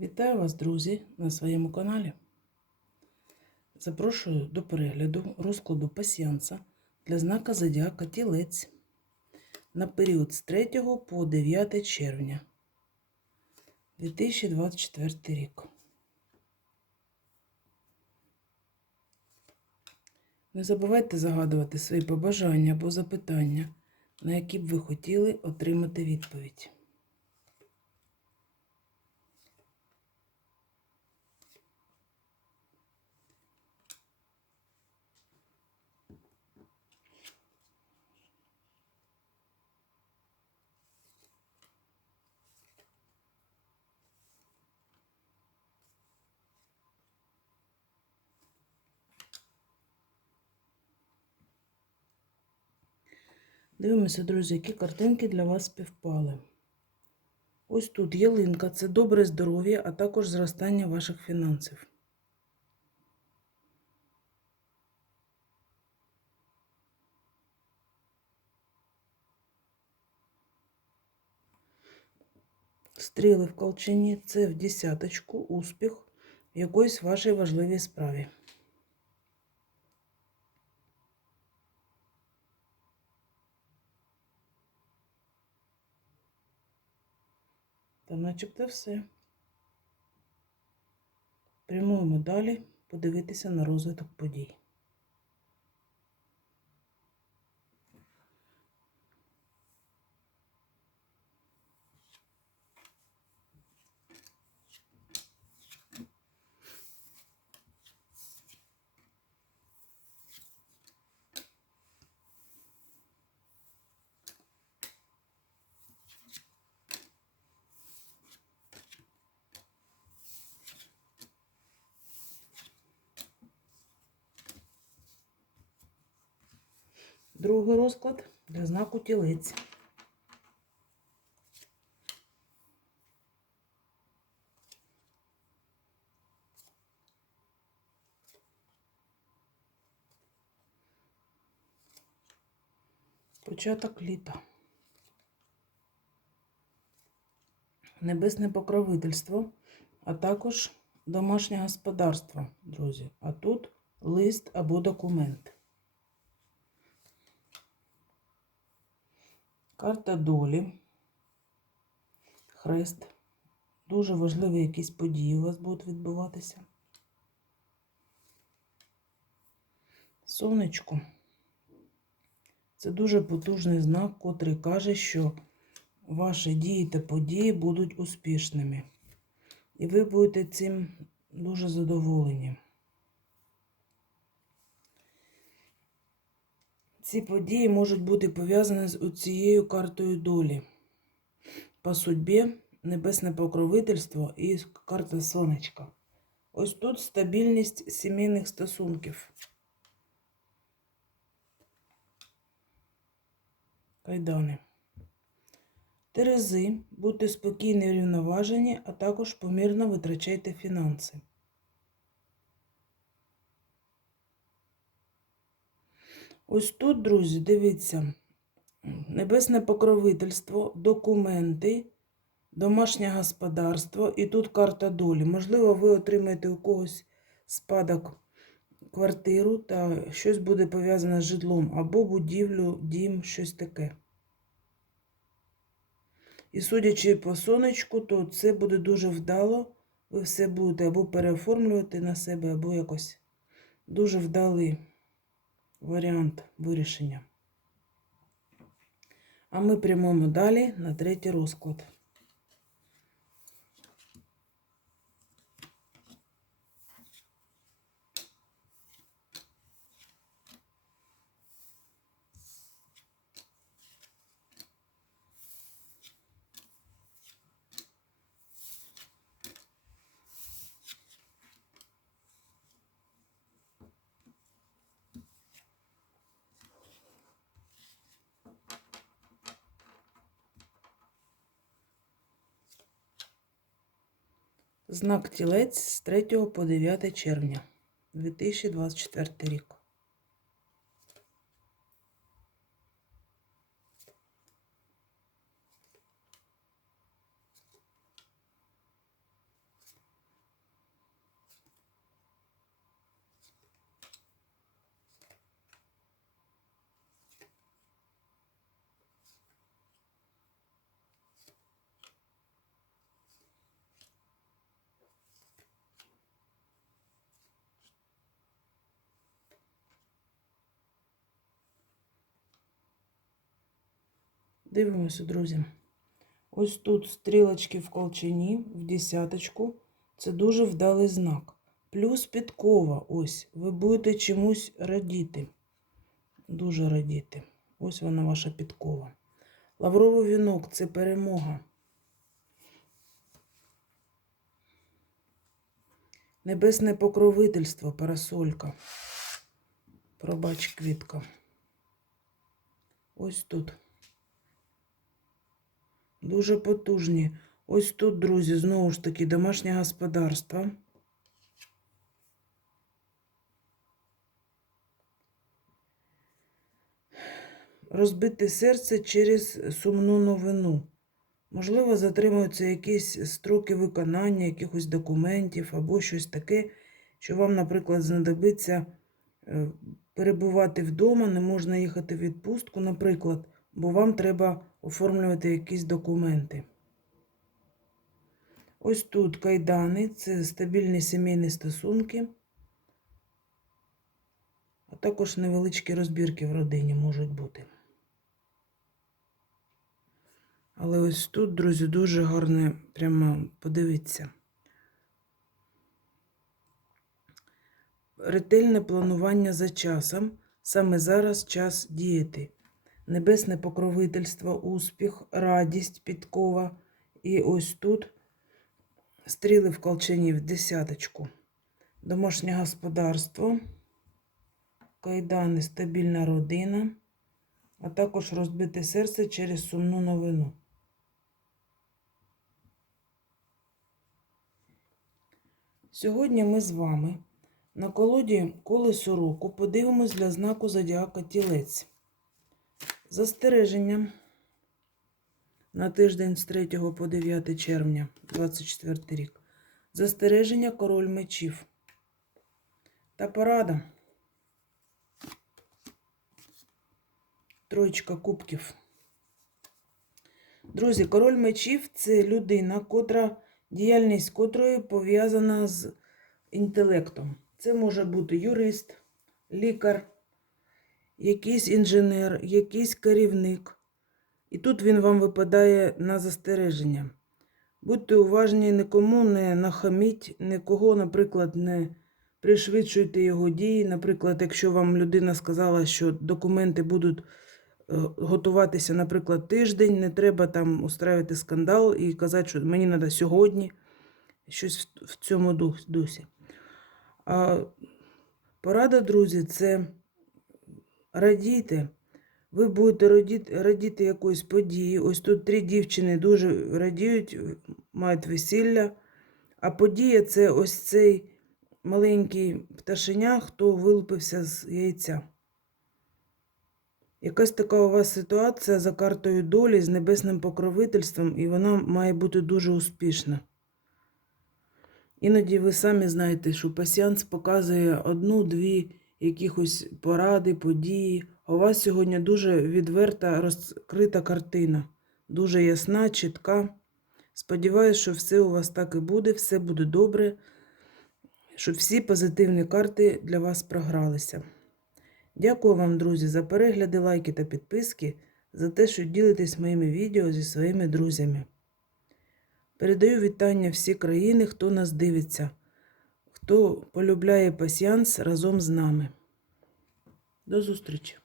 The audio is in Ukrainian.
Вітаю вас, друзі, на своєму каналі. Запрошую до перегляду розкладу пасіянса для знака Зодіака Тілець на період з 3 по 9 червня 2024 рік. Не забувайте загадувати свої побажання або запитання, на які б ви хотіли отримати відповідь. Дивимося, друзі, які картинки для вас співпали. Ось тут ялинка це добре здоров'я, а також зростання ваших фінансів. Стріли в колчині це в десяточку успіх в якоїсь вашій важливій справі. Та начебто все. Прямуємо далі подивитися на розвиток подій. Другий розклад для знаку тілець. Початок літа. Небесне покровительство, а також домашнє господарство, друзі. А тут лист або документ. Карта долі, хрест. Дуже важливі якісь події у вас будуть відбуватися. Сонечко. Це дуже потужний знак, котрий каже, що ваші дії та події будуть успішними. І ви будете цим дуже задоволені. Ці події можуть бути пов'язані з цією картою долі. По судьбі, небесне покровительство і карта сонечка. Ось тут стабільність сімейних стосунків. Кайдани. Терези, будьте спокійні і рівноважені, а також помірно витрачайте фінанси. Ось тут, друзі, дивіться, небесне покровительство, документи, домашнє господарство і тут карта долі. Можливо, ви отримаєте у когось спадок квартиру та щось буде пов'язане з житлом, або будівлю, дім, щось таке. І судячи по сонечку, то це буде дуже вдало. Ви все будете або переоформлювати на себе, або якось дуже вдалий варіант вирішення. А ми прямуємо далі на третій розклад. Знак тілець з 3 по 9 червня 2024 рік. Дивимося, друзі. Ось тут стрілочки в колчані, в десяточку. Це дуже вдалий знак. Плюс підкова. Ось. Ви будете чомусь радіти. Дуже радіти. Ось вона ваша підкова. Лавровий вінок це перемога. Небесне покровительство, парасолька. Пробач квітка. Ось тут. Дуже потужні. Ось тут, друзі, знову ж таки, домашнє господарство. Розбите серце через сумну новину. Можливо, затримуються якісь строки виконання якихось документів або щось таке, що вам, наприклад, знадобиться е, перебувати вдома, не можна їхати в відпустку, наприклад, бо вам треба оформлювати якісь документи. Ось тут кайдани, це стабільні сімейні стосунки, а також невеличкі розбірки в родині можуть бути. Але ось тут, друзі, дуже гарне, прямо подивіться. Ретельне планування за часом. Саме зараз час діяти. Небесне покровительство, успіх, радість, підкова. І ось тут стріли в колчані в десяточку. Домашнє господарство, кайдани, стабільна родина, а також розбите серце через сумну новину. Сьогодні ми з вами на колоді колесо року подивимось для знаку зодіака тілець. Застереження на тиждень з 3 по 9 червня 24 рік. Застереження король мечів. Та порада. Троєчка кубків. Друзі, король мечів це людина, котра, діяльність котрої пов'язана з інтелектом. Це може бути юрист, лікар, якийсь інженер, якийсь керівник. І тут він вам випадає на застереження. Будьте уважні, нікому не нахаміть, нікого, наприклад, не пришвидшуйте його дії. Наприклад, якщо вам людина сказала, що документи будуть е, готуватися, наприклад, тиждень, не треба там устраювати скандал і казати, що мені треба сьогодні. Щось в- цьому дусі. А порада, друзі, це радійте. Ви будете радіти, радіти якоїсь події. Ось тут три дівчини дуже радіють, мають весілля. А подія це ось цей маленький пташеня, хто вилупився з яйця. Якась така у вас ситуація за картою долі з небесним покровительством, і вона має бути дуже успішна. Іноді ви самі знаєте, що пасіанс показує одну-дві якихось поради, події. У вас сьогодні дуже відверта, розкрита картина. Дуже ясна, чітка. Сподіваюсь, що все у вас так і буде, все буде добре, щоб всі позитивні карти для вас програлися. Дякую вам, друзі, за перегляди, лайки та підписки, за те, що ділитесь моїми відео зі своїми друзями. Передаю вітання всі країни, хто нас дивиться, хто полюбляє пасіанс разом з нами. До зустрічі!